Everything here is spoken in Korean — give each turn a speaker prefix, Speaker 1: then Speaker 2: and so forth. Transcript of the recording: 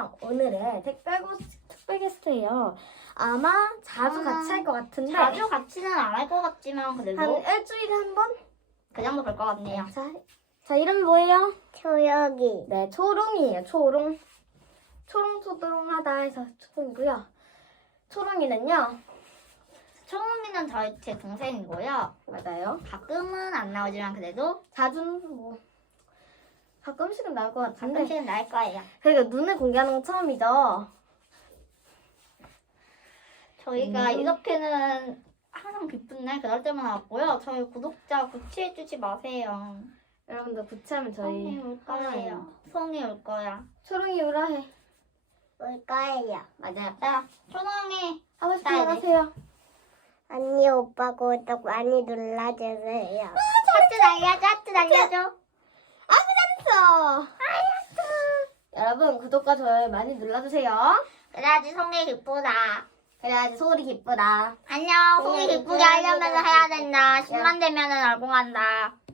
Speaker 1: 저랑 오늘은 특별 게스트예요. 아마 자주 같이 할 것 같은데
Speaker 2: 자주 같이는 안 할 것 같지만
Speaker 1: 한
Speaker 2: 그래도
Speaker 1: 일주일에 한 번?
Speaker 2: 그 정도 볼 것 같네요.
Speaker 1: 자, 이름이 뭐예요?
Speaker 3: 초록이.
Speaker 1: 네, 초롱이에요. 초롱. 초롱초롱하다 해서 초롱이고요. 초롱이는요.
Speaker 2: 초롱이는 제 동생이고요.
Speaker 1: 맞아요.
Speaker 2: 가끔은 안 나오지만 그래도
Speaker 1: 자주는 뭐 가끔씩은 나올 것 같은데
Speaker 2: 가끔씩은 나올 거예요.
Speaker 1: 그리고 눈을 공개하는 건 처음이죠.
Speaker 2: 저희가 이렇게는 항상 기쁜 날 그럴 때만 왔고요. 저희 구독자 구치해주지 마세요.
Speaker 1: 여러분들 구치하면
Speaker 2: 송이
Speaker 1: 저희
Speaker 2: 올 거예요. 송이 올 거야.
Speaker 1: 초롱이 오라 해.
Speaker 3: 올 거예요.
Speaker 1: 맞아요.
Speaker 2: 자, 초롱이
Speaker 1: 하고 싶은
Speaker 2: 네,
Speaker 1: 말
Speaker 2: 네.
Speaker 1: 하세요.
Speaker 3: 언니 오빠 구독 많이 눌러주세요.
Speaker 2: 하트 날려줘, 하트 날려줘.
Speaker 1: 됐어. 여러분 구독과 좋아요 많이 눌러주세요.
Speaker 2: 그래야지 송이 기쁘다.
Speaker 1: 그래야지 소울이 기쁘다.
Speaker 2: 안녕, 송이 기쁘게 하려면 해야 된다. 10만 되면은 얼공한다.